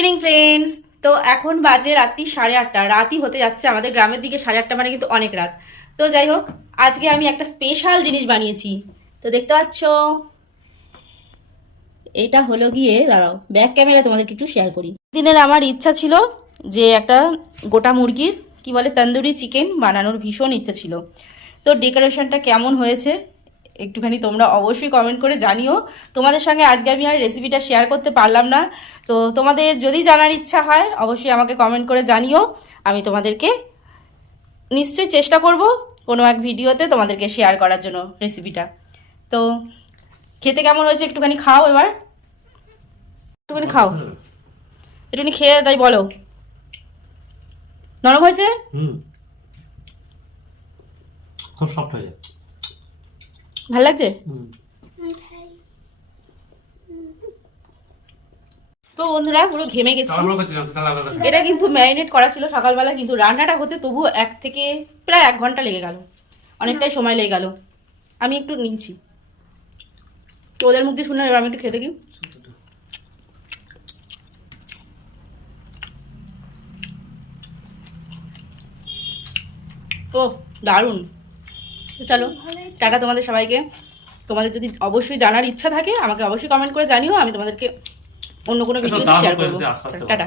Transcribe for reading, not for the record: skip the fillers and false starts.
Evening friends. তো এখন বাজে রাত্রি 8:30, রাতই হতে যাচ্ছে। আমাদের গ্রামের দিকে 8:30 মানে কিন্তু অনেক রাত। তো যাই হোক, আজকে আমি একটা স্পেশাল জিনিস বানিয়েছি। তো দেখতে পাচ্ছ, এটা হলো গিয়ে, দাঁড়াও ব্যাক ক্যামেরা তোমাদেরকে একটু শেয়ার করি। দিনের আমার ইচ্ছা ছিল যে একটা গোটা মুরগির কি বলে তন্দুরি চিকেন বানানোর ভীষণ ইচ্ছা ছিল। তো ডেকোরেশনটা কেমন হয়েছে একটুখানি তোমরা অবশ্যই কমেন্ট করে জানিও। তোমাদের সঙ্গে আজকে আমি আর রেসিপিটা শেয়ার করতে পারলাম না, তো তোমাদের যদি জানার ইচ্ছা হয় অবশ্যই আমাকে কমেন্ট করে জানিও। আমি তোমাদেরকে নিশ্চয়ই চেষ্টা করব কোনো এক ভিডিওতে তোমাদেরকে শেয়ার করার জন্য রেসিপিটা। তো খেতে কেমন হয়েছে একটুখানি খাও, এবার একটুখানি খাও, একটুখানি খেয়ে তাই বলো নরম হয়েছে। খুব সফট হয়েছে, ভালো লাগছে। তো বন্ধুরা পুরো ঘেমে গেছি। এটা কিন্তু ম্যারিনেট করা ছিল সকালবেলা, কিন্তু রান্নাটা হতে তবু 1 থেকে প্রায় 1 ঘন্টা লেগে গেল, অনেকটাই সময় লেগে গেল। আমি একটু নিয়েছি, তো ওদের মুখ দিয়ে শুনলাম, এবার আমি একটু খেতে দিই। ও দারুণ। চলো টাটা তোমাদের সবাইকে। তোমাদের যদি অবশ্যই জানার ইচ্ছা থাকে আমাকে অবশ্যই কমেন্ট করে জানিও, আমি তোমাদেরকে অন্য কোনো ভিডিওতে শেয়ার করবো। টাটা।